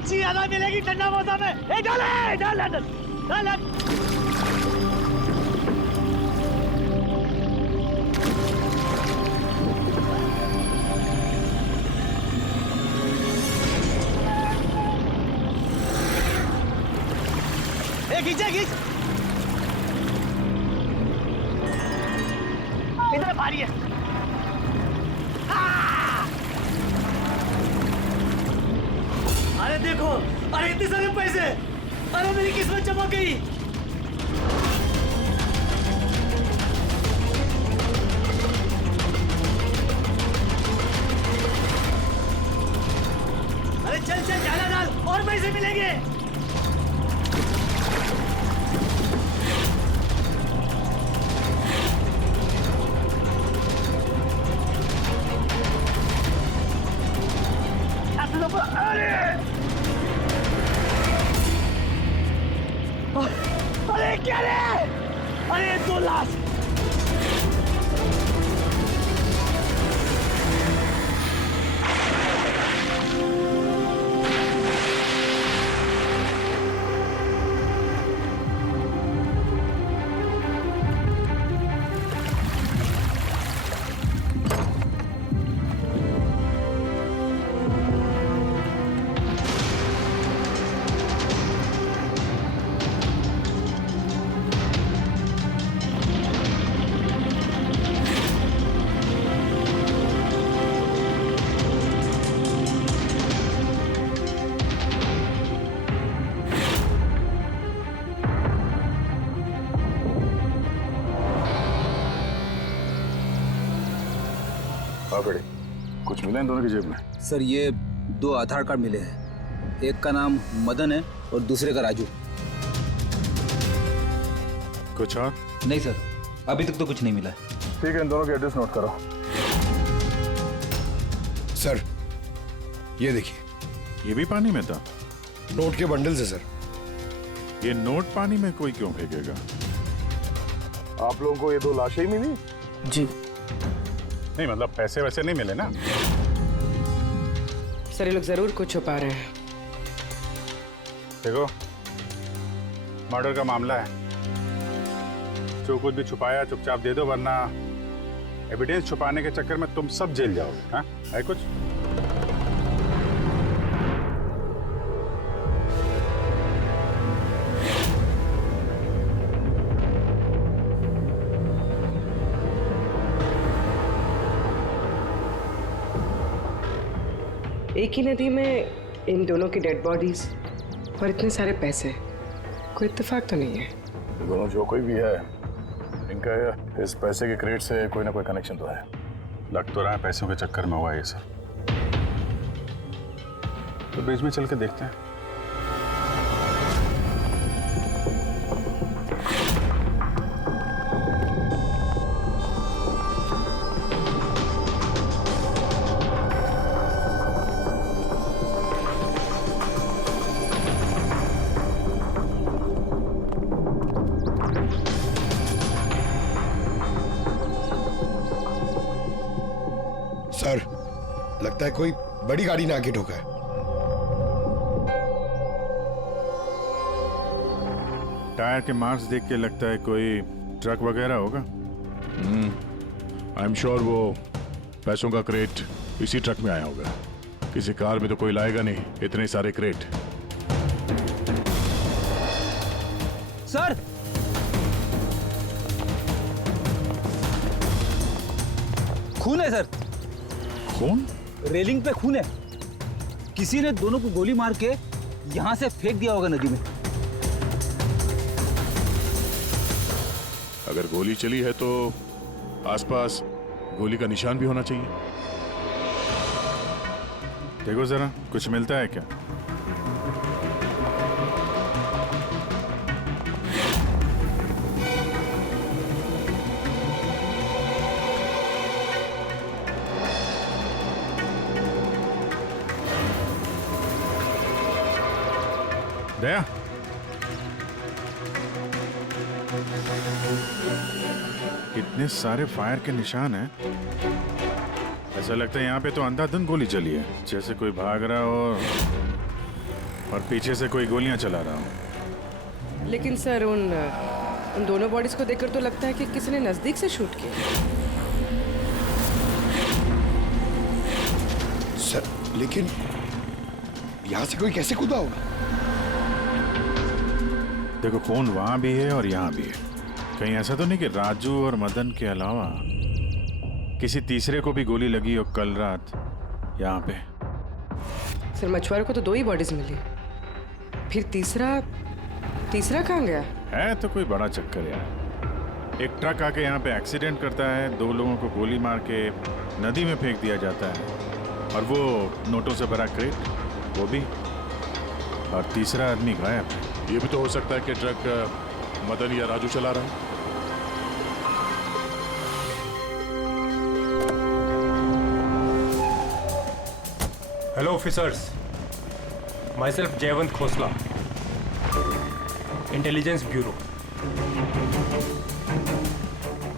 मच्छी ज्यादा मिलेगी ठंडा मौसम में। डाल डाल डाल डाल डाल। खींचा खींच, इधर भारी है। अरे देखो, अरे इतने सारे पैसे, अरे मेरी किस्मत चमक गई। अरे चल चल ज्यादा डाल और पैसे मिलेंगे। अरे क्या रे? अरे 2 लाख। कुछ मिला इन दोनों की जेब में? सर ये 2 आधार कार्ड मिले हैं, एक का नाम मदन है और दूसरे का राजू। कुछ और? नहीं सर, अभी तक तो कुछ नहीं मिला। ठीक है, इन दोनों के एड्रेस नोट करो। सर ये देखिए, ये भी पानी में था? नोट के बंडल से सर। ये नोट पानी में कोई क्यों फेंकेगा? आप लोगों को ये 2 लाशें ही मिली? जी नहीं मतलब पैसे वैसे नहीं मिले ना? सर ये लोग जरूर कुछ छुपा रहे हैं। देखो मर्डर का मामला है, जो कुछ भी छुपाया चुपचाप दे दो, वरना एविडेंस छुपाने के चक्कर में तुम सब जेल जाओगे। हाँ है कुछ? एक ही नदी में इन दोनों की डेड बॉडीज और इतने सारे पैसे, कोई इत्तेफाक तो नहीं है। दोनों जो कोई भी है, इनका इस पैसे के क्रेट से कोई ना कोई कनेक्शन तो है। लग तो रहा है पैसों के चक्कर में हुआ ये सब। तो बीच में चल के देखते हैं। सर लगता है कोई बड़ी गाड़ी ने आके ठोका है। टायर के मार्क्स देख के लगता है कोई ट्रक वगैरह होगा। आई एम श्योर वो पैसों का क्रेट इसी ट्रक में आया होगा। किसी कार में तो कोई लाएगा नहीं इतने सारे क्रेट। सर खून है सर, कौन? रेलिंग पे खून है। किसी ने दोनों को गोली मार के यहां से फेंक दिया होगा नदी में। अगर गोली चली है तो आसपास गोली का निशान भी होना चाहिए। देखो जरा कुछ मिलता है क्या? दया, कितने सारे फायर के निशान हैं। ऐसा लगता है यहाँ पे तो अंधाधुंध गोली चली है, जैसे कोई भाग रहा हो। और पीछे से कोई गोलियां चला रहा हूँ। लेकिन सर उन दोनों बॉडीज को देखकर तो लगता है कि किसी ने नजदीक से शूट किया। सर लेकिन यहाँ से कोई कैसे कूदा होगा? देखो खून वहां भी है और यहाँ भी है। कहीं ऐसा तो नहीं कि राजू और मदन के अलावा किसी तीसरे को भी गोली लगी हो कल रात यहाँ पे? सर मछुआरों को तो 2 ही बॉडीज मिली, फिर तीसरा कहाँ गया? है तो कोई बड़ा चक्कर यार। एक ट्रक आके यहाँ पे एक्सीडेंट करता है, 2 लोगों को गोली मार के नदी में फेंक दिया जाता है, और वो नोटों से भरा क्रेट वो भी, और तीसरा आदमी गायब है। ये भी तो हो सकता है कि ट्रक मदन या राजू चला रहा है। Hello officers, myself जयवंत खोसला, इंटेलिजेंस ब्यूरो।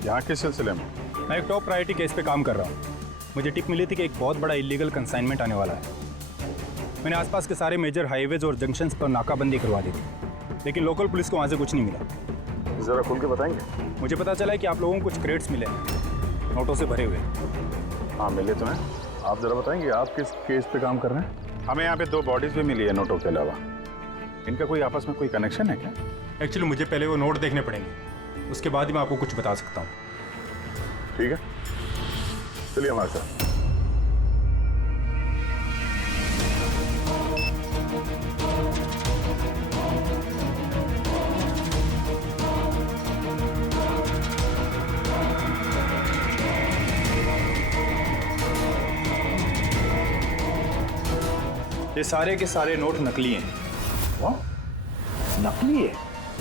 यहाँ के सिलसिले में मैं एक टॉप प्रायोरिटी केस पे काम कर रहा हूँ। मुझे टिप मिली थी कि एक बहुत बड़ा इलीगल कंसाइनमेंट आने वाला है। मैंने आसपास के सारे मेजर हाईवेज और जंक्शंस पर नाकाबंदी करवा दी थी, लेकिन लोकल पुलिस को वहाँ से कुछ नहीं मिला। जरा खुल के बताएंगे? मुझे पता चला है कि आप लोगों को कुछ क्रेट्स मिले नोटों से भरे हुए। हाँ मिले तो हैं। आप जरा बताएंगे आप किस केस पे काम कर रहे हैं? हमें यहाँ पे 2 बॉडीज भी मिली है नोटों के अलावा। इनका कोई आपस में कोई कनेक्शन है क्या? एक्चुअली मुझे पहले वो नोट देखने पड़ेंगे, उसके बाद ही मैं आपको कुछ बता सकता हूँ। ठीक है, चलिए हमारे साथ। ये सारे के सारे नोट नकली हैं। नकली है?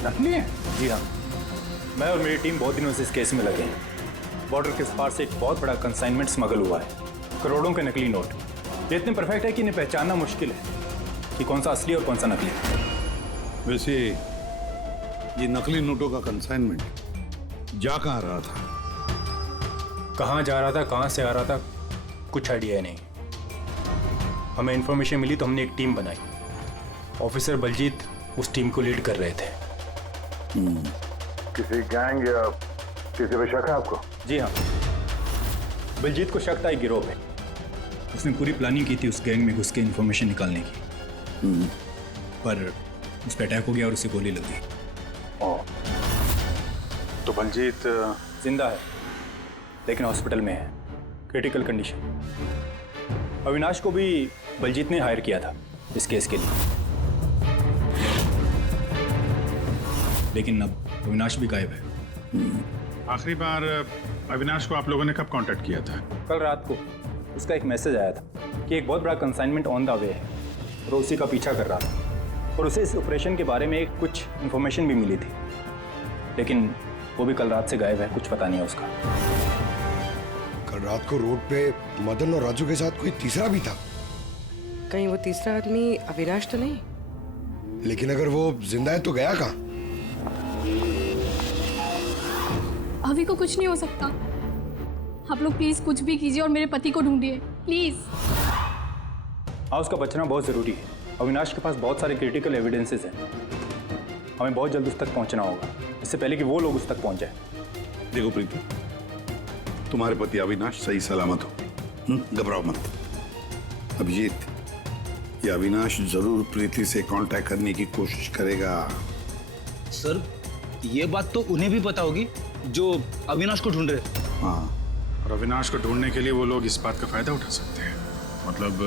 नकली है? जी हाँ, मैं और मेरी टीम बहुत दिनों से इस केस में लगे हैं। बॉर्डर के पार से एक बहुत बड़ा कंसाइनमेंट स्मगल हुआ है, करोड़ों के नकली नोट। ये इतने परफेक्ट है कि इन्हें पहचानना मुश्किल है कि कौन सा असली और कौन सा नकली है। वैसे ये नकली नोटों का कंसाइनमेंट जा कहाँ रहा था? कहाँ जा रहा था, कहाँ से आ रहा था, कुछ आइडिया नहीं। हमें इन्फॉर्मेशन मिली तो हमने एक टीम बनाई। ऑफिसर बलजीत उस टीम को लीड कर रहे थे। किसी गैंग या किसी पे शक है आपको? जी हाँ, बलजीत को शक था एक गिरोह पे। उसने पूरी प्लानिंग की थी उस गैंग में घुस के इन्फॉर्मेशन निकालने की, पर उस पर अटैक हो गया और उसे गोली लग गई। तो बलजीत जिंदा है लेकिन हॉस्पिटल में है, क्रिटिकल कंडीशन। अविनाश को भी बलजीत ने हायर किया था इस केस के लिए, लेकिन अब अविनाश भी गायब है। आखिरी बार अविनाश को आप लोगों ने कब कांटेक्ट किया था? कल रात को उसका एक मैसेज आया था कि एक बहुत बड़ा कंसाइनमेंट ऑन द वे है और उसी का पीछा कर रहा था, और उसे इस ऑपरेशन के बारे में कुछ इन्फॉर्मेशन भी मिली थी, लेकिन वो भी कल रात से गायब है, कुछ पता नहीं है उसका। कल रात को रोड पे मदन और राजू के साथ कोई तीसरा भी था। कहीं वो तीसरा आदमी अविनाश तो नहीं? लेकिन अगर वो जिंदा है तो गया कहाँ? अभी को कुछ नहीं हो सकता। आप लोग प्लीज कुछ भी कीजिए और मेरे पति को ढूंढिए प्लीज। हाँ, उसका बचना बहुत ज़रूरी है। अविनाश के पास बहुत सारे क्रिटिकल एविडेंसेस हैं, हमें बहुत जल्द उस तक पहुंचना होगा, इससे पहले कि वो लोग उस तक पहुंच जाए। देखो प्रीति, तुम्हारे पति अविनाश सही सलामत हो, घबराओ मत। अभिजीत, ये अविनाश जरूर प्रीति से कांटेक्ट करने की कोशिश करेगा। सर ये बात तो उन्हें भी पता होगी जो अविनाश को ढूंढ रहे। हाँ, और अविनाश को ढूंढने के लिए वो लोग इस बात का फायदा उठा सकते हैं, मतलब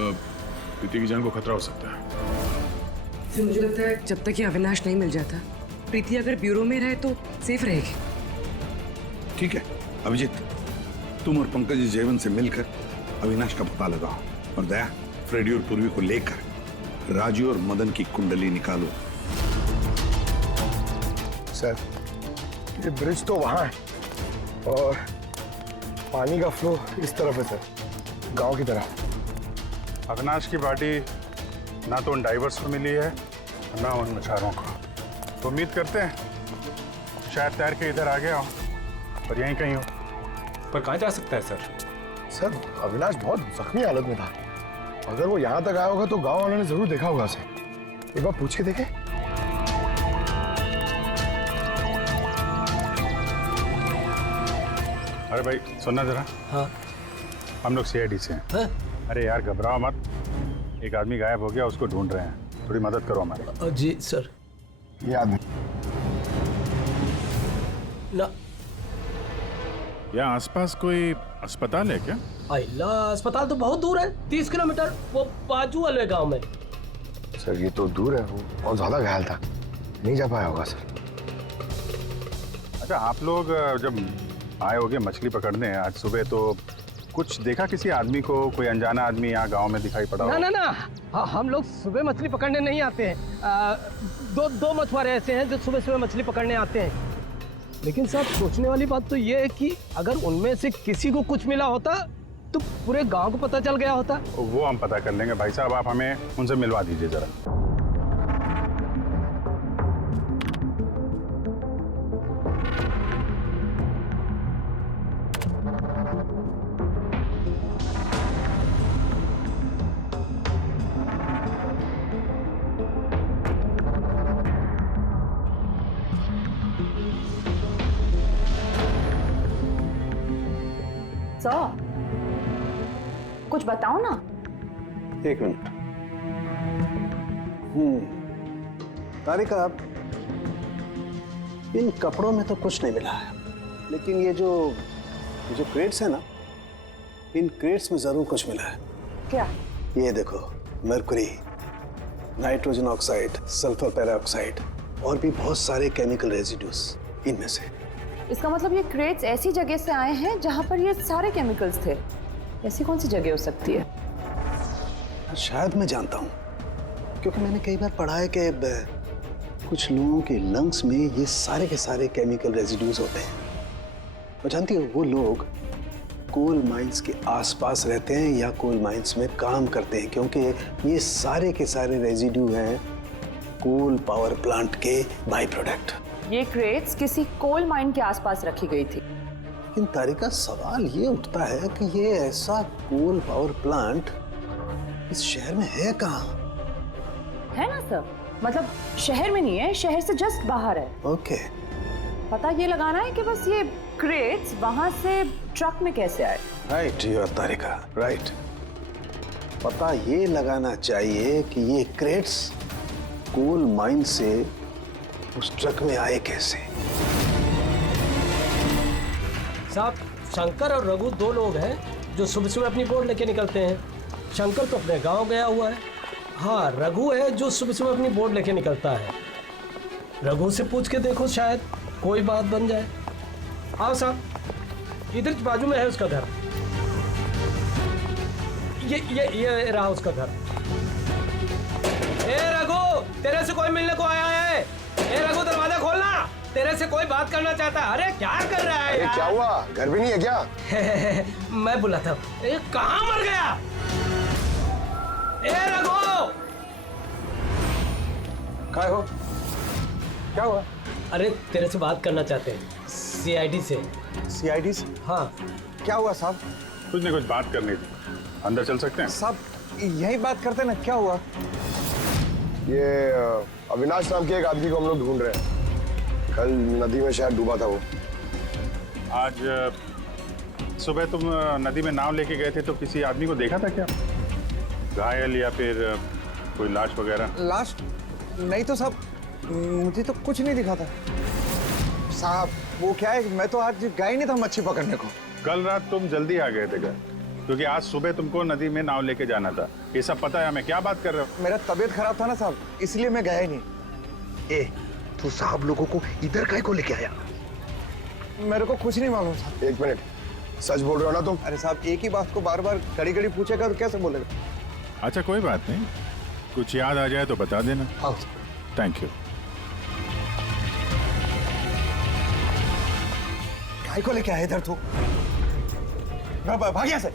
प्रीति की जान को खतरा हो सकता है। फिर मुझे लगता है जब तक ये अविनाश नहीं मिल जाता, प्रीति अगर ब्यूरो में रहे तो सेफ रहेगी। ठीक है अभिजीत, तुम और पंकज जयवंत से मिलकर अविनाश का पता लगाओ, और दया फ्रेडी और पूर्वी को लेकर राजू और मदन की कुंडली निकालो। सर ये ब्रिज तो वहाँ है और पानी का फ्लो इस तरफ है सर, गांव की तरफ। अविनाश की बॉडी ना तो उन डाइवर्स को मिली है ना उन मछुआरों को, तो उम्मीद करते हैं शायद तैर के इधर आ गया हो और यहीं कहीं हो। पर कहाँ जा सकता है सर? सर अविनाश बहुत जख्मी हालत में था, अगर वो यहाँ तक आया होगा तो गांव वालों ने जरूर देखा होगा उसे। एक बार पूछ के देखे। अरे भाई सुनना जरा। हाँ। हम लोग सीआईडी से हैं। हाँ? अरे यार घबराओ मत, एक आदमी गायब हो गया, उसको ढूंढ रहे हैं, थोड़ी मदद करो हमारी। जी सर। ये आदमी ना यहाँ आसपास कोई अस्पताल है क्या? अल्लाह, अस्पताल तो बहुत दूर है, 30 किलोमीटर, वो बाजू वाले गांव में। सर ये तो दूर है, वो बहुत ज्यादा घायल था, नहीं जा पाया होगा सर। अच्छा आप लोग जब आए होगे मछली पकड़ने आज सुबह, तो कुछ देखा किसी आदमी को, कोई अनजाना आदमी यहाँ गांव में दिखाई पड़ा? ना ना ना, हम लोग सुबह मछली पकड़ने नहीं आते हैं। दो मछुआरे ऐसे हैं जो सुबह सुबह मछली पकड़ने आते हैं। लेकिन साहब सोचने वाली बात तो ये है कि अगर उनमें से किसी को कुछ मिला होता तो पूरे गांव को पता चल गया होता। वो हम पता कर लेंगे भाई साहब, आप हमें उनसे मिलवा दीजिए जरा। कुछ बताओ ना। एक मिनट। तारिका, इन कपड़ों में तो कुछ नहीं मिला है, लेकिन ये जो क्रेट्स है ना, इन क्रेट्स में जरूर कुछ मिला है। क्या? ये देखो, mercury, nitrogen oxide, sulphur peroxide और भी बहुत सारे केमिकल रेजिड्यूज इनमें से। इसका मतलब ये क्रेट्स ऐसी जगह से आए हैं जहां पर ये सारे केमिकल्स थे। ऐसी कौन सी जगह हो सकती है? शायद मैं जानता हूँ, क्योंकि मैंने कई बार पढ़ा है कि कुछ लोगों के लंग्स में ये सारे के सारे केमिकल रेजिड्यूज होते हैं। और जानती हो, वो लोग कोल माइंस के आसपास रहते हैं या कोल माइंस में काम करते हैं, क्योंकि ये सारे के सारे रेजिड्यू हैं कोल पावर प्लांट के बाई प्रोडक्ट। ये क्रेट्स किसी कोल माइन के आसपास रखी गई थी। लेकिन तारिका, सवाल ये उठता है कि ये ऐसा कोल पावर प्लांट इस शहर में है कहाँ? है ना सर, मतलब शहर में नहीं है, शहर से जस्ट बाहर है। ओके। पता ये लगाना है कि बस ये क्रेट्स वहां से ट्रक में कैसे आए। Right you Tarika, right. पता ये लगाना चाहिए कि ये क्रेट्स कोल माइन से उस ट्रक में आए कैसे। साहब, शंकर और रघु दो लोग हैं जो सुबह सुबह अपनी बोट लेके निकलते हैं। शंकर तो अपने गांव गया हुआ है। हाँ, रघु है जो सुबह सुबह अपनी बोट लेके निकलता है। रघु से पूछ के देखो, शायद कोई बात बन जाए। आओ साहब, इधर बाजू में है उसका घर। ये रहा उसका घर। ए रघु, तेरे से कोई मिलने को आया है। ए रघु, दरवाजा खोलना, तेरे से कोई बात करना चाहता है। अरे क्या कर रहा है यार? क्या हुआ, घर भी नहीं है क्या? मैं बुला था। कहाँ मर गया? ए रघु, क्या हो? क्या हुआ? अरे तेरे से बात करना चाहते हैं, सीआईडी से। सीआईडी से? हाँ। क्या हुआ साहब? कुछ नहीं, कुछ बात करनी थी, अंदर चल सकते हैं? साहब यही बात करते ना, क्या हुआ? ये अविनाश नाम के एक आदमी को हम लोग ढूंढ रहे हैं। कल नदी में शायद डूबा था वो। आज सुबह तुम नदी में नाव लेके गए थे, तो किसी आदमी को देखा था क्या, घायल या फिर कोई लाश वगैरह? लाश नहीं तो साहब, मुझे तो कुछ नहीं दिखा था साहब। वो क्या है, मैं तो आज गया ही नहीं था मच्छी पकड़ने को। कल रात तुम जल्दी आ गए थे घर, क्योंकि आज सुबह तुमको नदी में नाव लेके जाना था। ये सब पता है हमें, क्या बात कर रहे हो? मेरा तबीयत खराब था ना साहब, इसलिए मैं गया ही नहीं। ए, तू साहब लोगों को इधर काहे को लेके आया? मेरे को कुछ नहीं मालूम साहब। एक मिनट, सच बोल रहे हो ना तुम? अरे साहब, एक ही बात को बार बार घड़ी घड़ी पूछेगा तो कैसे बोलेगा? अच्छा कोई बात नहीं, कुछ याद आ जाए तो बता देना। हाँ। Thank you. काहे को लेके आया इधर तू? भाग यहाँ से।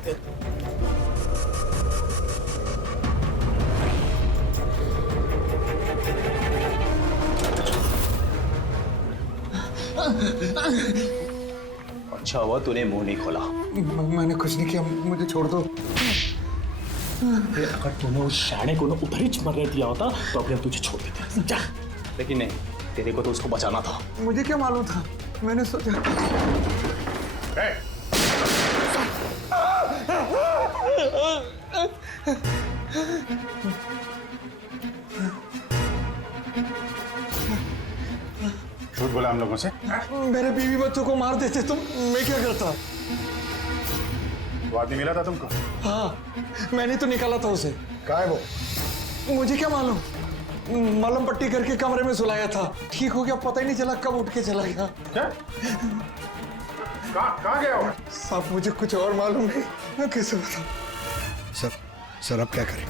अच्छा हुआ तूने मुंह नहीं खोला। मैंने कुछ नहीं किया, मुझे छोड़ दो। अगर तूने उस शाणे को ना उधर ही मरने दिया होता तो अभी हम तुझे छोड़ देते। जा। लेकिन नहीं, तेरे को तो उसको बचाना था। मुझे क्या मालूम था, मैंने सोचा। झूठ बोला हम लोगों से। मेरे बीवी बच्चों को मार देते तो मैं क्या करता? वो आदमी मिला था तुमको? हाँ, मैंने तो निकाला था उसे। कहाँ है वो? मुझे क्या मालूम, मलम पट्टी करके कमरे में सुलाया था, ठीक हो गया, पता ही नहीं चला कब उठ के चला गया। क्या? कहाँ गया वो? साहब मुझे कुछ और मालूम नहीं, मैं कैसे बताऊं? सर अब क्या करें?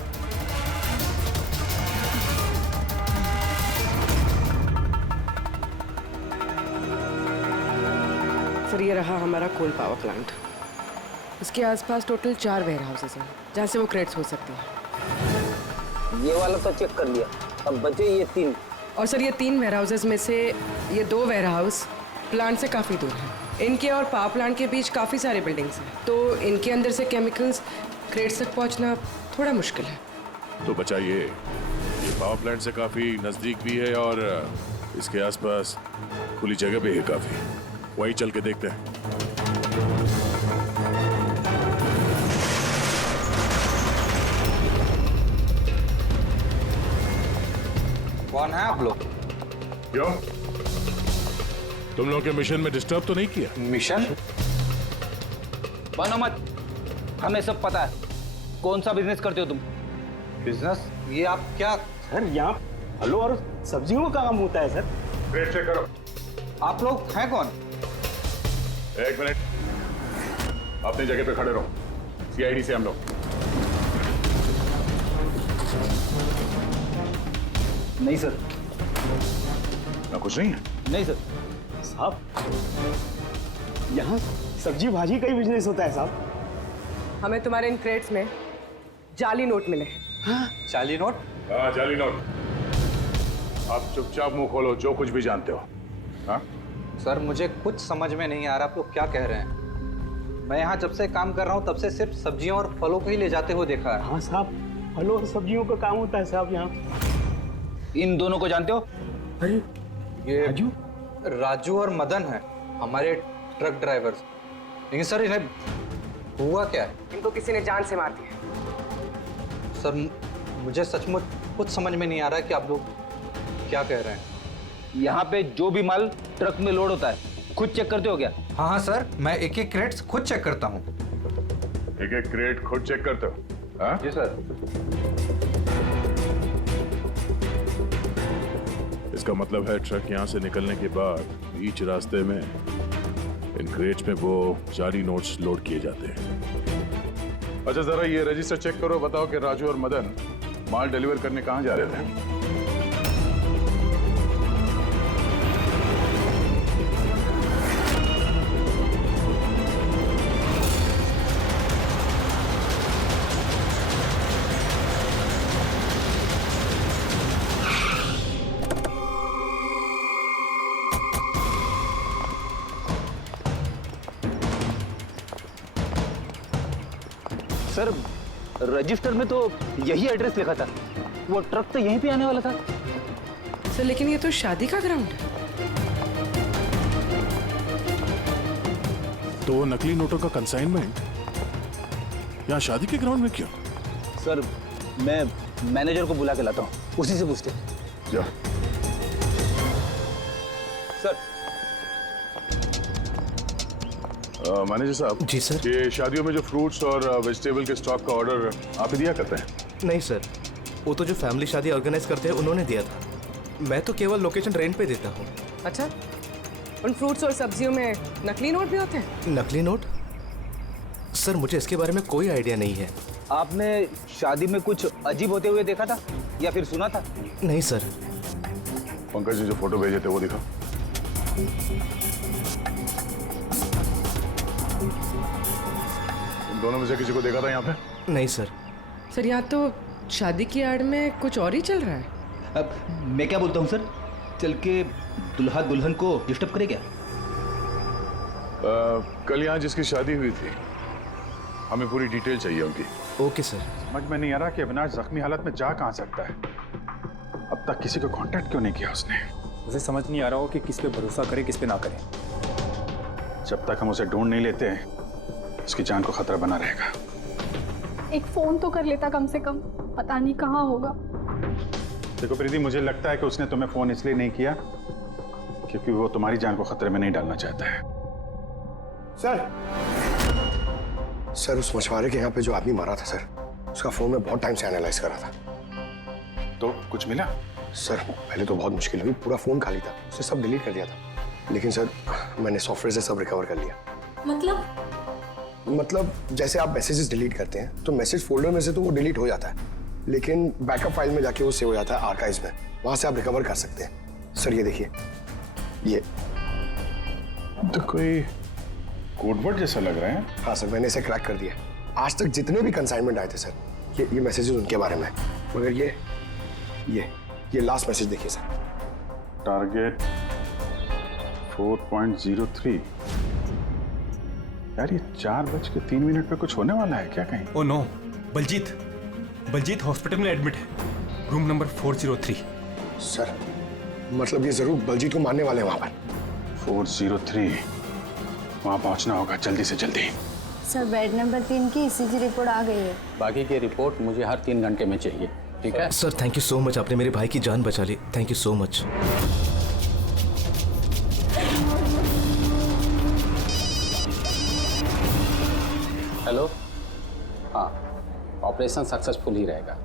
सर ये रहा हमारा कोल पावर प्लांट। इसके आसपास टोटल 4 वेयर हाउसेस हैं जहाँ से वो क्रेट्स हो सकती हैं। ये वाला तो चेक कर लिया, अब बचे ये 3। और सर ये 3 वेयर हाउसेस में से ये 2 वेयर हाउस प्लांट से काफ़ी दूर हैं। इनके और पावर प्लांट के बीच काफ़ी सारी बिल्डिंग्स हैं, तो इनके अंदर से केमिकल्स क्रेट्स तक पहुँचना थोड़ा मुश्किल है। तो बचा ये पावर प्लांट से काफी नजदीक भी है और इसके आसपास खुली जगह भी है काफी, वहीं चल के देखते हैं। कौन है आप लोग? क्यों, तुम लोग के मिशन में डिस्टर्ब तो नहीं किया? मिशन? बनो मत, हमें सब पता है। कौन सा बिजनेस करते हो तुम? बिजनेस? ये आप क्या? सर यहाँ फलों और सब्जियों का काम होता है सर। क्रेट चेक करो। आप लोग हैं कौन? एक मिनट, अपनी जगह पे खड़े रहो। सीआईडी से हम लोग। नहीं सर। ना कुछ नहीं है? नहीं सर। साहब यहाँ सब्जी भाजी का ही बिजनेस होता है साहब। हमें तुम्हारे इन क्रेट्स में जाली नोट मिले। जाली नोट? हाँ, जाली नोट। आप चुपचाप मुंह खोलो, जो कुछ भी जानते हो। हाँ सर मुझे कुछ समझ में नहीं आ रहा आप लोग क्या कह रहे हैं। मैं यहाँ जब से काम कर रहा हूँ तब से सिर्फ सब्जियों और फलों को ही ले जाते हुए देखा है। हाँ साहब, फलों और सब्जियों का काम होता है साहब यहाँ। इन दोनों को जानते हो? ये राजू और मदन है, हमारे ट्रक ड्राइवर्स। लेकिन सर इन्हें हुआ क्या है? इनको किसी ने जान से मार दिया। सर मुझे सचमुच कुछ समझ में नहीं आ रहा है कि आप लोग क्या कह रहे हैं। यहाँ पे जो भी माल ट्रक में लोड होता है खुद चेक करते हो क्या? हाँ हाँ सर, मैं एक एक क्रेट्स खुद चेक करता हूँ। एक एक क्रेट खुद चेक करते हो? हाँ जी सर। इसका मतलब है ट्रक यहाँ से निकलने के बाद बीच रास्ते में इन क्रेट्स में वो जाली नोट्स लोड किए जाते हैं। अच्छा जरा ये रजिस्टर चेक करो, बताओ कि राजू और मदन माल डिलीवर करने कहाँ जा रहे थे? सर रजिस्टर में तो यही एड्रेस लिखा था, वो ट्रक तो यहीं पे आने वाला था। सर लेकिन ये तो शादी का ग्राउंड है। तो नकली नोटों का कंसाइनमेंट यहाँ शादी के ग्राउंड में क्यों? सर मैं मैनेजर को बुला के लाता हूँ, उसी से पूछते। जा। सर मैनेजर साहब। जी सर। ये शादियों में जो फ्रूट्स और वेजिटेबल के स्टॉक का ऑर्डर आप ही दिया करते हैं? नहीं सर, वो तो जो फैमिली शादी ऑर्गेनाइज करते हैं उन्होंने दिया था। मैं तो केवल लोकेशन रेंट पे देता हूँ। अच्छा, उन फ्रूट्स और सब्जियों में नकली नोट भी होते हैं? नकली नोट? सर मुझे इसके बारे में कोई आइडिया नहीं है। आपने शादी में कुछ अजीब होते हुए देखा था या फिर सुना था? नहीं सर। पंकज जी जो फोटो भेजे थे वो दिखा। इन दोनों में से किसी को देखा था यहाँ पे? नहीं सर। सर यहाँ तो शादी की आड़ में कुछ और ही चल रहा है। अब मैं क्या बोलता हूँ सर, चल के दुल्हा दुल्हन को डिस्टर्ब करे क्या? कल यहाँ जिसकी शादी हुई थी हमें पूरी डिटेल चाहिए उनकी। Okay sir. समझ में नहीं आ रहा कि अविनाश जख्मी हालत में जा कहां सकता है। अब तक किसी को कांटेक्ट क्यों नहीं किया उसने? उसे समझ नहीं आ रहा हो कि किस पे भरोसा करे किस पे ना करे। जब तक हम उसे ढूंढ नहीं लेते उसकी जान को खतरा बना रहेगा। एक फोन तो कर लेता कम से कम, पता नहीं कहाँ होगा। देखो प्रीति, मुझे लगता है कि उसने तुम्हें फोन इसलिए नहीं किया क्योंकि वो तुम्हारी जान को खतरे में नहीं डालना चाहता है। सर उस मछुआरे के यहाँ पे जो आदमी मारा था सर, उसका फोन में बहुत टाइम से एनालाइज करा था। तो कुछ मिला? सर पहले तो बहुत मुश्किल हुई, पूरा फोन खाली था, उसे सब डिलीट कर दिया था। लेकिन सर मैंने सॉफ्टवेयर से सब रिकवर कर लिया। मतलब जैसे आप मैसेजेस डिलीट करते हैं तो मैसेज फोल्डर में से तो वो डिलीट हो जाता है, लेकिन बैकअप फाइल में जाके वो सेव हो जाता है आर्काइव्स में, वहां से आप रिकवर कर सकते हैं। सर ये देखिए, ये तो कोई कोडवर्ड जैसा लग रहा है। हाँ सर, मैंने इसे क्रैक कर दिया। आज तक जितने भी कंसाइनमेंट आए थे सर, ये मैसेजेस उनके बारे में, मगर ये लास्ट मैसेज देखिए सर। टारगेट 4.03। यार ये 4:03 पे कुछ होने वाला है क्या कहीं? ओ नो, बलजीत हॉस्पिटल में एडमिट है, रूम नंबर 403। सर मतलब ये जरूर बलजीत को मारने वाले हैं वहां पर। 403, वहां पहुंचना होगा जल्दी से जल्दी। सर बेड नंबर 3 की ईसीजी रिपोर्ट आ गई है। बाकी की रिपोर्ट मुझे हर 3 घंटे में चाहिए, ठीक है? Sir thank you so much, आपने मेरे भाई की जान बचा ली। Thank you so much. Hello, हाँ, ऑपरेशन सक्सेसफुल ही रहेगा।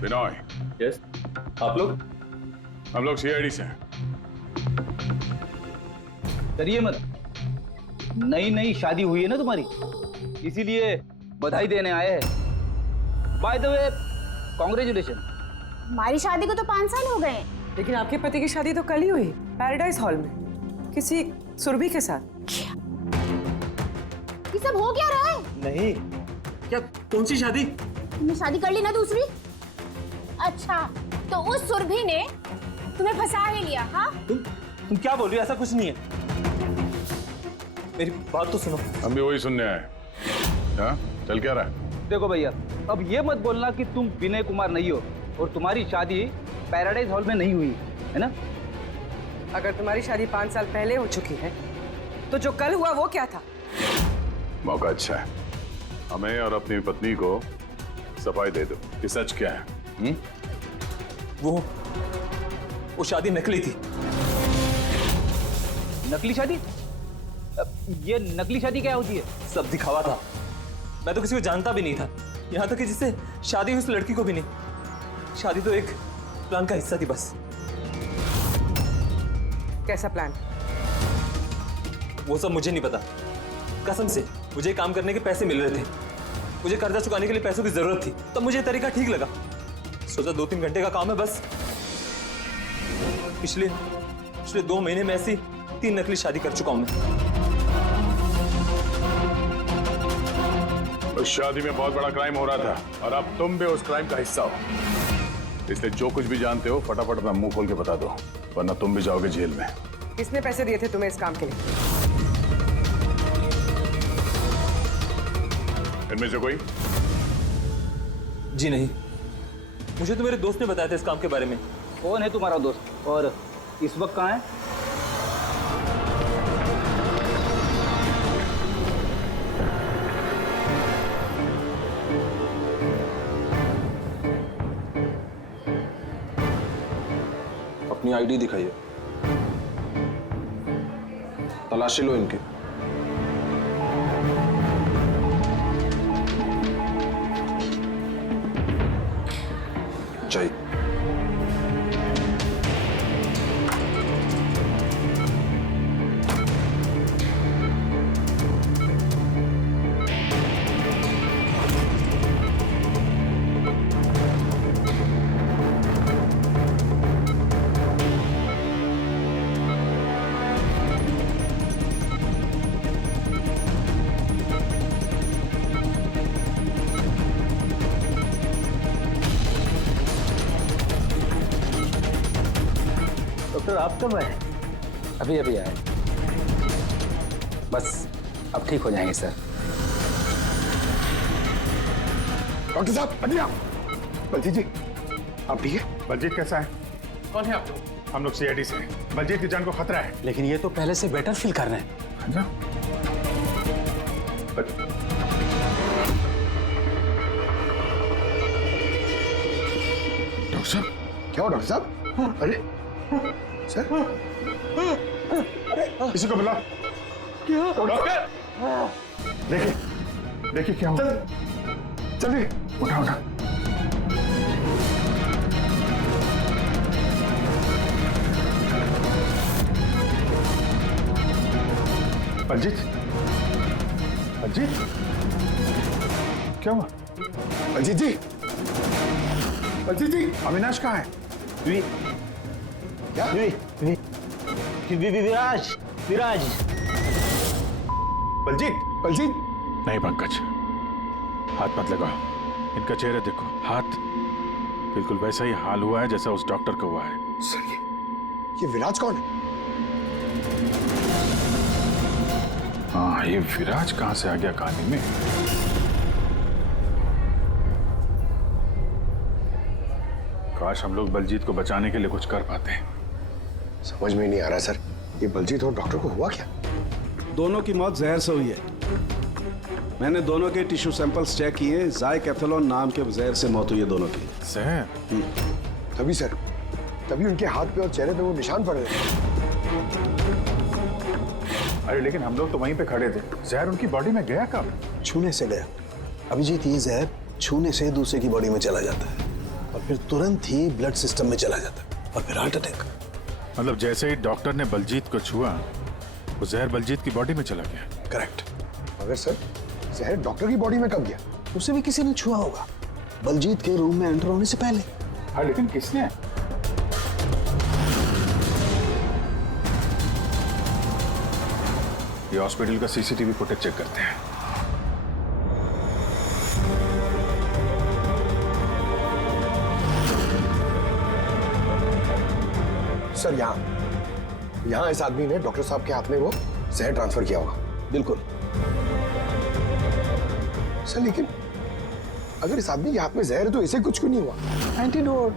बिनॉय। यस, आप लोग? हम लोग सीआईडी से हैं। डरिए मत, नई शादी हुई है ना तुम्हारी, इसीलिए बधाई देने आए हैं। By the way, congratulation. हमारी शादी को तो 5 साल हो गए। लेकिन आपके पति की शादी तो कल ही हुई, पैराडाइज हॉल में, किसी सुरभि के साथ। ये सब हो क्या रहा है? नहीं, क्या कौन सी शादी? तुमने शादी कर ली ना दूसरी? अच्छा, तो उस सुरभि ने तुम्हें फंसा ही लिया? हाँ, तुम क्या बोल रही हो? ऐसा कुछ नहीं है, मेरी बात तो सुनो। हम भी वही सुनने आए। हाँ, चल क्या रहा है? देखो भैया, अब ये मत बोलना कि तुम विनय कुमार नहीं हो और तुम्हारी शादी पैराडाइज हॉल में नहीं हुई है ना? अगर तुम्हारी शादी 5 साल पहले हो चुकी है तो जो कल हुआ वो क्या था? मौका अच्छा है, हमें और अपनी पत्नी को सफाई दे दो कि सच क्या है। वो शादी नकली थी। नकली शादी? ये नकली शादी क्या होती है? सब दिखावा था, मैं तो किसी को जानता भी नहीं था, यहाँ तक कि जिससे शादी हुई उस लड़की को भी नहीं। शादी तो एक प्लान का हिस्सा थी बस। कैसा प्लान? वो सब मुझे नहीं पता, कसम से। मुझे काम करने के पैसे मिल रहे थे, मुझे कर्जा चुकाने के लिए पैसों की जरूरत थी, तब मुझे तरीका ठीक लगा। सोचा 2-3 घंटे का काम है बस। पिछले 2 महीने में ऐसी 3 नकली शादी कर चुका हूं मैं। उस शादी में बहुत बड़ा क्राइम हो रहा था और अब तुम भी उस क्राइम का हिस्सा हो, इसलिए जो कुछ भी जानते हो फटाफट अपना मुंह खोल के बता दो, वरना तुम भी जाओगे जेल में। किसने पैसे दिए थे तुम्हें इस काम के लिए? इनमें से कोई? जी नहीं, मुझे तो मेरे दोस्त ने बताया था इस काम के बारे में। कौन है तुम्हारा दोस्त और इस वक्त कहाँ है? अपनी आईडी दिखाइए, तलाशी लो इनकी। चाहिए। डॉक्टर आप कब आए? अभी अभी आए, बस अब ठीक हो जाएंगे सर। डॉक्टर साहब अभी आप। बलजीत जी आप ठीक है? बलजीत कैसा है? कौन है आप लोग? हम लोग सीआईडी से हैं। बलजीत की जान को खतरा है। लेकिन ये तो पहले से बेटर फील कर रहे हैं। अच्छा? डॉक्टर साहब क्या हो डॉक्टर साहब? अरे सर किसी को बुलाओ। क्या डॉक्टर? देखिए देखिए क्या हुआ। चलिए उठा उठा। बलजीत बलजीत क्या हुआ? बलजीत जी, बलजीत जी अविनाश कहाँ है? क्या? विराज विराज। बलजीत बलजीत नहीं पंकज, हाथ मत लगाओ। इनका चेहरा देखो, हाथ बिल्कुल वैसा ही हाल हुआ है जैसा उस डॉक्टर का हुआ है। सर ये विराज कौन है? हाँ, ये विराज कहाँ से आ गया कहानी में? काश हम लोग बलजीत को बचाने के लिए कुछ कर पाते। समझ में नहीं आ रहा सर, ये बलजीत और डॉक्टर को हुआ क्या? दोनों की मौत जहर से हुई है। मैंने दोनों के टिश्यू सैंपल्स चेक किए, ज़ाइकैथोलोन नाम के जहर से मौत हुई है दोनों की। जहर? तभी सर, तभी उनके हाथ पे और चेहरे पे वो निशान पड़ रहे थे। अरे लेकिन हम लोग तो वहीं पे खड़े थे, जहर उनकी बॉडी में गया कब? छूने से गया। अभिजीत, ये जहर छूने से दूसरे की बॉडी में चला जाता है और फिर तुरंत ही ब्लड सिस्टम में चला जाता है और फिर हार्ट अटैक। मतलब जैसे ही डॉक्टर ने बलजीत को छुआ, वो जहर बलजीत की बॉडी में चला गया। करेक्ट। मगर सर जहर डॉक्टर की बॉडी में कब गया? उसे भी किसी ने छुआ होगा, बलजीत के रूम में एंटर होने से पहले। हाँ लेकिन किसने? ये हॉस्पिटल का सीसीटीवी फुटेज चेक करते हैं। सर यहाँ इस आदमी ने डॉक्टर साहब के हाथ में वो जहर ट्रांसफर किया होगा। बिल्कुल। सर लेकिन अगर इस आदमी के हाथ में जहर है तो इसे कुछ क्यों नहीं हुआ? एंटीडोट।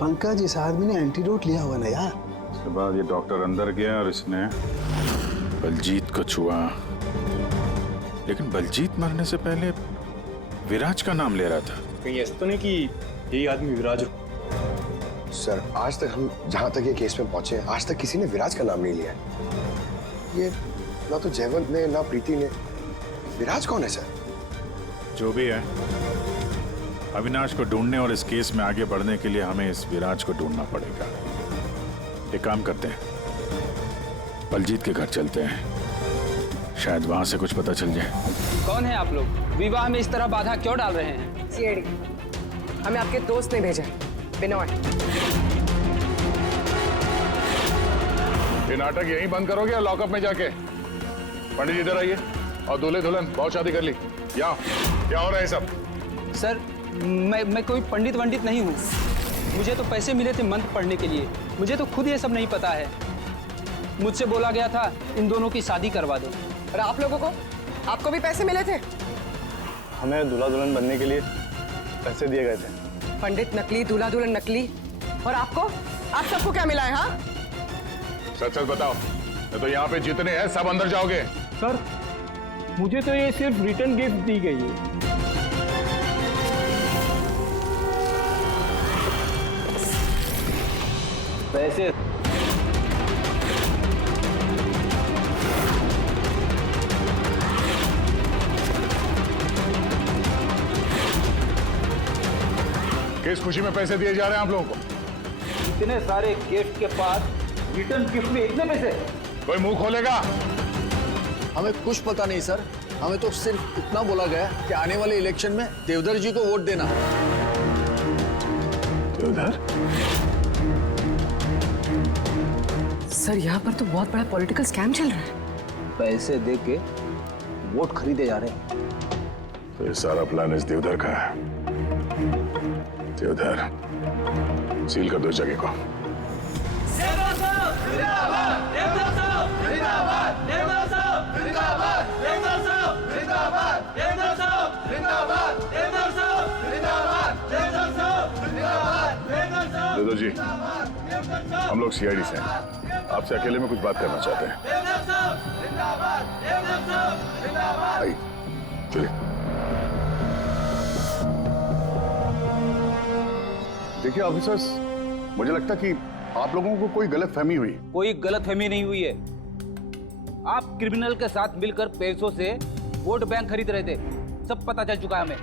पंकज, इस आदमी ने एंटीडोट लिया हुआ ना यार। उसके बाद ये डॉक्टर अंदर गया और इसने बलजीत को छुआ। लेकिन बलजीत मरने से पहले विराज का नाम ले रहा था। कहीं ऐसा तो नहीं कि यही आदमी विराज हो? सर आज तक हम जहां तक ये केस में पहुंचे, आज तक किसी ने विराज का नाम नहीं लिया है। ये ना तो जयवंत ने ना प्रीति ने। विराज कौन है सर? जो भी है, अविनाश को ढूंढने और इस केस में आगे बढ़ने के लिए हमें इस विराज को ढूंढना पड़ेगा। एक काम करते हैं, बलजीत के घर चलते हैं, शायद वहां से कुछ पता चल जाए। कौन है आप लोग? विवाह में इस तरह बाधा क्यों डाल रहे हैं? सीआईडी, हमें आपके दोस्त ने भेजा। बिनोय, ये नाटक यहीं बंद करोगे या लॉकअप में जाके? पंडित इधर आइए और दूल्हे दुल्हन बहुत शादी कर ली। क्या हो रहा है सब? सर मैं कोई पंडित वंडित नहीं हूँ। मुझे तो पैसे मिले थे मंत्र पढ़ने के लिए। मुझे तो खुद ये सब नहीं पता है। मुझसे बोला गया था इन दोनों की शादी करवा दो। और आप लोगों को, आपको भी पैसे मिले थे? हमें दूल्हा दुल्हन बनने के लिए पैसे दिए गए थे। पंडित नकली, दूल्हा दुल्हन नकली, और आपको, आप सबको क्या मिला है? हाँ सच सच बताओ, नहीं तो यहाँ पे जितने हैं सब अंदर जाओगे। सर मुझे तो ये सिर्फ रिटर्न गिफ्ट दी गई है। पैसे किस खुशी में पैसे दिए जा रहे हैं आप लोगों को? इतने सारे गिफ्ट के पास रिटर्न गिफ्ट में इतने पैसे? कोई मुंह खोलेगा? हमें कुछ पता नहीं सर, हमें तो सिर्फ इतना बोला गया कि आने वाले इलेक्शन में देवधर जी को वोट देना। देवधर? सर, यहाँ पर तो बहुत बड़ा पॉलिटिकल स्कैम चल रहा है। पैसे दे के वोट खरीदे जा रहे हैं। तो ये सारा प्लान इस देवधर का है। देवधर, सील कर दो इस जगह को। देवदत्त जी, हम लोग सीआईडी से हैं, आपसे अकेले में कुछ बात करना चाहते हैं। आइए, चलिए। देखिए ऑफिसर्स, मुझे लगता कि आप लोगों को कोई गलतफहमी हुई। कोई गलतफहमी नहीं हुई है। आप क्रिमिनल के साथ मिलकर पैसों से वोट बैंक खरीद रहे थे, सब पता चल चुका है हमें।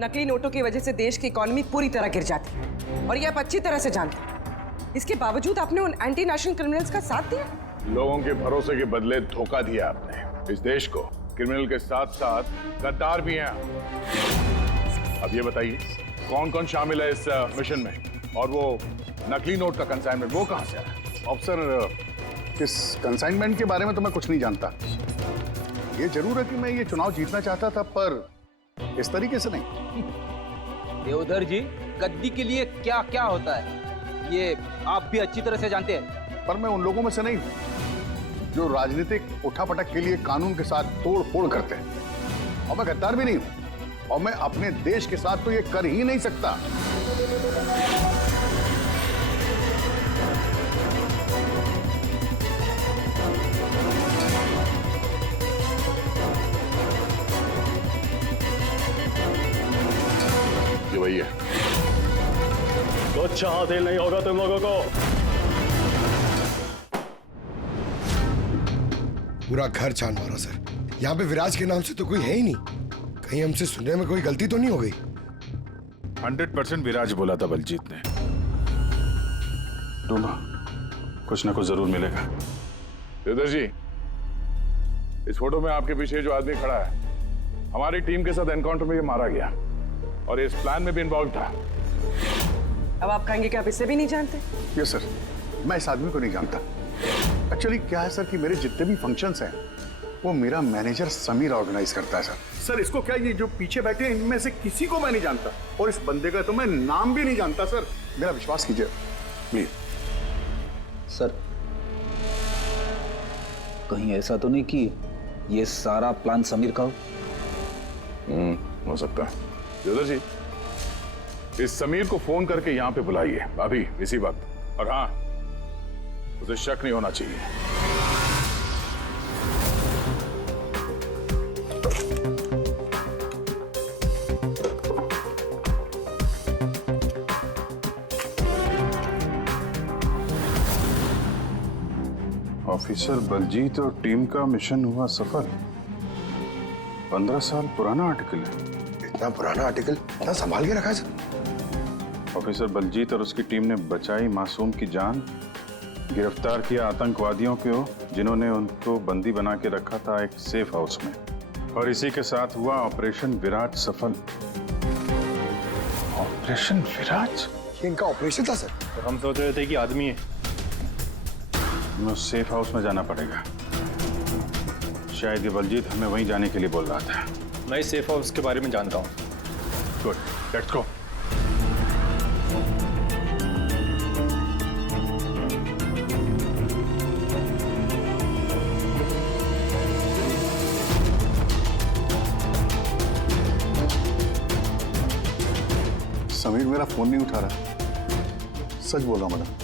नकली नोटों की वजह से देश की इकोनॉमी पूरी तरह गिर जाती है और ये आप अच्छी तरह से जानते हैं। इसके बावजूद आपने उन एंटी नेशनल क्रिमिनल्स का साथ दिया। लोगों के भरोसे के बदले धोखा दिया आपने इस देश को। क्रिमिनल के साथ साथ गद्दार भी हैं। अब ये बताइए कौन कौन शामिल है इस मिशन में, और वो नकली नोट का कंसाइनमेंट वो कहां से आया? ऑफिसर, इस कंसाइनमेंट के बारे में तो मैं कुछ नहीं जानता। ये जरूर है कि मैं ये चुनाव जीतना चाहता था, पर इस तरीके से नहीं। देवधर जी, गद्दी के लिए क्या क्या होता है ये आप भी अच्छी तरह से जानते हैं। पर मैं उन लोगों में से नहीं हूं जो राजनीतिक उठापटक के लिए कानून के साथ तोड़ फोड़ करते हैं, और मैं गद्दार भी नहीं हूं, और मैं अपने देश के साथ तो ये कर ही नहीं सकता। ये वही है। कुछ हासिल नहीं होगा तुम लोगों को। पूरा घर छान मारा सर। यहाँ पे विराज के नाम से तो कोई है ही नहीं। कहीं हमसे सुनने में कोई गलती तो नहीं हो गई? 100% विराज बोला था बलजीत ने। ढूंढो, कुछ ना कुछ जरूर मिलेगा। देवदत्त जी, इस फोटो में आपके पीछे जो आदमी खड़ा है, हमारी टीम के साथ एनकाउंटर में ये मारा गया और इस प्लान में भी इन्वॉल्व था। अब आप कहेंगे कि आप इसे भी नहीं जानते? यस सर, मैं इस आदमी को नहीं जानता। एक्चुअली क्या है सर कि मेरे जितने भी फंक्शंस हैं वो मेरा मैनेजर समीर ऑर्गेनाइज करता है सर। सर इसको क्या, ये जो पीछे बैठे हैं इनमें से किसी को मैं नहीं जानता, और इस बंदे का तो मैं नाम भी नहीं जानता सर। मेरा विश्वास कीजिए प्लीज। सर, कहीं ऐसा तो नहीं कि ये सारा प्लान समीर का हो? हो सकता है। देवदत्त जी, इस समीर को फोन करके यहाँ पे बुलाइए अभी इसी वक्त, और हाँ, उसे शक नहीं होना चाहिए। ऑफिसर बलजीत और टीम का मिशन हुआ सफल। 15 साल पुराना आर्टिकल है। इतना पुराना आर्टिकल इतना संभाल के रखा है सर? ऑफिसर बलजीत और उसकी टीम ने बचाई मासूम की जान, गिरफ्तार किया आतंकवादियों को जिन्होंने उनको बंदी बना के रखा था एक सेफ हाउस में, और इसी के साथ हुआ ऑपरेशन विराट सफल। ऑपरेशन विराट? ये इनका ऑपरेशन था सर? तो हम सोच रहे थे कि आदमी है। हमें उस सेफ हाउस में जाना पड़ेगा। शायद ये बलजीत हमें वहीं जाने के लिए बोल रहा था। मैं इस सेफ हाउस के बारे में जानता हूँ। Good, let's go. समीर मेरा फोन नहीं उठा रहा। सच बोल रहा हूं मैडम।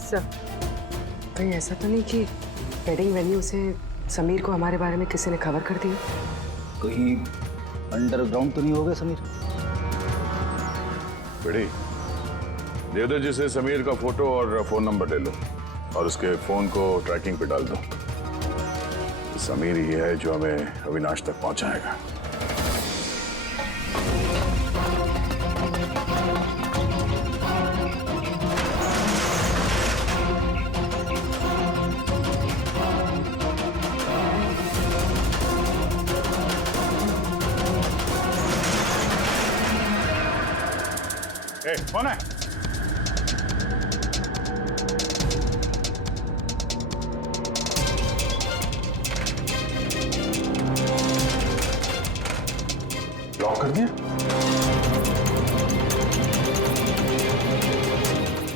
सर, कहीं ऐसा तो नहीं कि वेडिंग वेन्यू से समीर को हमारे बारे में किसी ने खबर कर दी? कहीं अंडरग्राउंड तो नहीं हो गया समीर? बेटी, देवदत्त जी से समीर का फोटो और फोन नंबर ले लो और उसके फोन को ट्रैकिंग पे डाल दो। समीर ही है जो हमें अविनाश तक पहुंचाएगा। कौन है? लॉक कर कर दिया?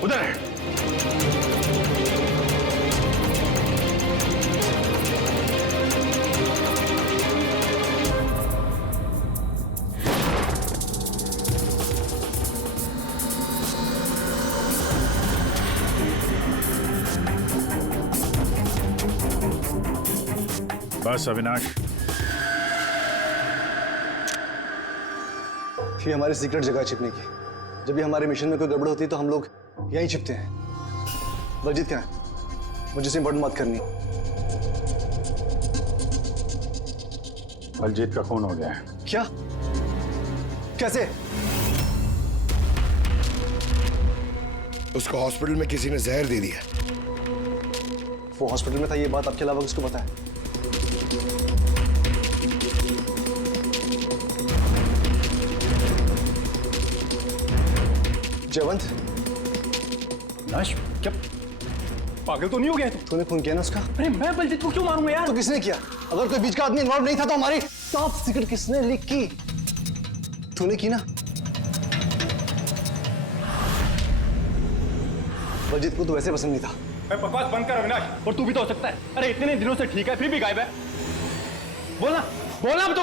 उधर है। बस अविनाश, ये हमारी सीक्रेट जगह छिपने की। जब भी हमारे मिशन में कोई गड़बड़ होती है तो हम लोग यहीं छिपते हैं। बलजीत कहाँ है? मुझे से इम्पोर्टेंट बात करनी। बलजीत का खून हो गया है। क्या? कैसे? उसको हॉस्पिटल में किसी ने जहर दे दिया। वो हॉस्पिटल में था, ये बात आपके अलावा किसको पता है? जयवंत, नाश, क्या पागल तो नहीं हो गया तू? तूने खून किया ना उसका? अरे मैं बलजीत को क्यों मारूंगा यार? तो किसने किया? अगर कोई बीच का आदमी इन्वॉल्व नहीं था तो हमारी टॉप सीक्रेट किसने लीक की? तूने की ना? बलजीत को तो वैसे पसंद नहीं था। बकवास बंद कर अविनाश, और तू भी तो हो सकता है। अरे इतने दिनों से ठीक है, फिर भी गायब है। बोलना बोलना अब तू।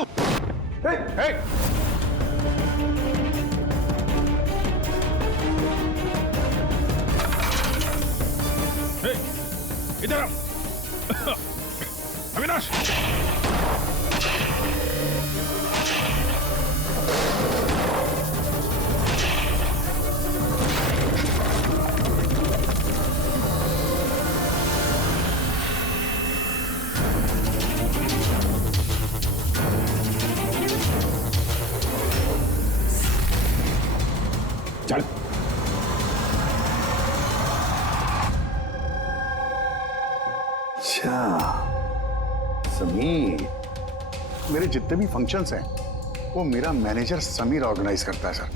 इधर आओ। अविनाश, चल। अच्छा समीर, मेरे जितने भी फंक्शंस हैं वो मेरा मैनेजर समीर ऑर्गेनाइज करता है सर।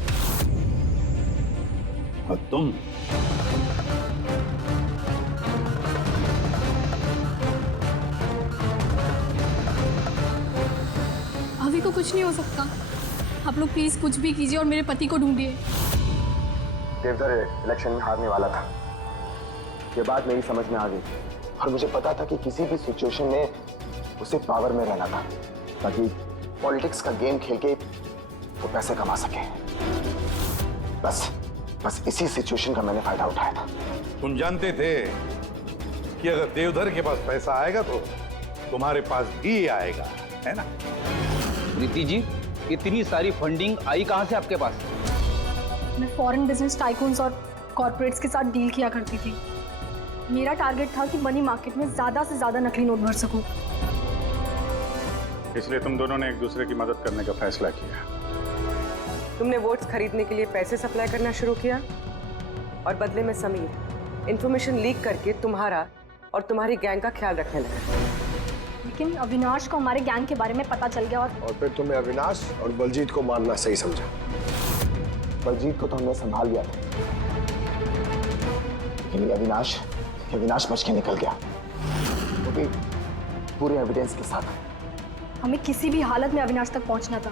और तुम? अभी को कुछ नहीं हो सकता। आप लोग प्लीज कुछ भी कीजिए और मेरे पति को ढूंढिए। देवधर इलेक्शन में हारने वाला था, ये बात मेरी समझ में आ गई और मुझे पता था कि किसी भी सिचुएशन में उसे पावर में रहना था ताकि पॉलिटिक्स का गेम खेल के वो पैसे कमा सके। बस इसी सिचुएशन का मैंने फायदा उठाया था। तुम जानते थे कि अगर देवधर के पास पैसा आएगा तो तुम्हारे पास भी आएगा, है ना? प्रीति जी, इतनी सारी फंडिंग आई कहां से आपके पास? मैं फॉरेन बिजनेस टाइकून्स और कॉर्पोरेट्स के साथ डील किया करती थी। मेरा टारगेट था कि मनी मार्केट में ज्यादा से ज्यादा नकली नोट भर सकूं। इसलिए तुम दोनों ने एक दूसरे की मदद करने का फैसला किया। तुमने वोट्स खरीदने के लिए पैसे सप्लाई करना शुरू किया और बदले में समीर इंफॉर्मेशन लीक करके तुम्हारा और तुम्हारी गैंग का ख्याल रखने लगा। लेकिन अविनाश को हमारे गैंग के बारे में पता चल गया और फिर तुमने अविनाश और बलजीत को मारना सही समझा। बलजीत को तो हमने संभाल लिया था, लेकिन अविनाश बच के निकल गया, वो भी पूरे एविडेंस के साथ। हमें किसी भी हालत में अविनाश तक पहुंचना था,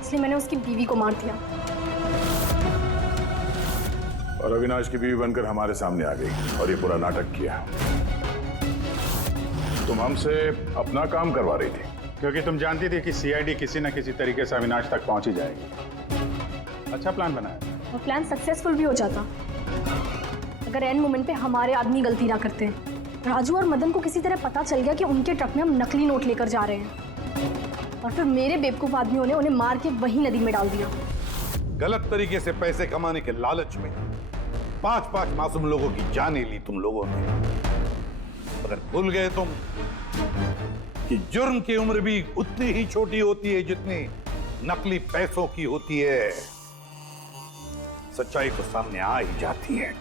इसलिए मैंने उसकी बीवी को मार दिया। और अविनाश की बीवी बनकर हमारे सामने आ गई और ये पूरा नाटक किया। तुम हमसे अपना काम करवा रही थी क्योंकि तुम जानती थी कि सीआईडी किसी न किसी तरीके से अविनाश तक पहुंच ही जाएगी। अच्छा प्लान बनाया। और प्लान सक्सेसफुल भी हो जाता अगर एंड मोमेंट पे हमारे आदमी गलती ना करते। राजू और मदन को किसी तरह पता चल गया कि उनके ट्रक में हम नकली नोट लेकर जा रहे हैं और फिर मेरे बेवकूफ आदमियों ने उन्हें मार के वही नदी में डाल दिया। गलत तरीके से पैसे कमाने के लालच में 5-5 मासूम लोगों की जानें ली तुम लोगों ने। अगर भूल गए तुम कि जुर्म की उम्र भी उतनी ही छोटी होती है जितनी नकली पैसों की होती है। सच्चाई तो सामने आ ही जाती है।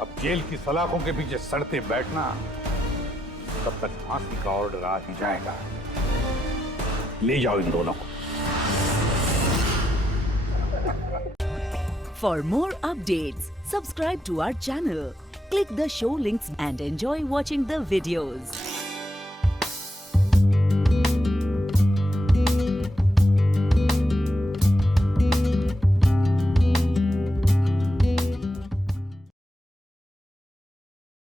अब जेल की सलाखों के पीछे सड़ते बैठना, तब तक फांसी का ऑर्डर आ ही जाएगा। ले जाओ इन दोनों को। For more updates, subscribe to our channel, click the show links and enjoy watching the videos.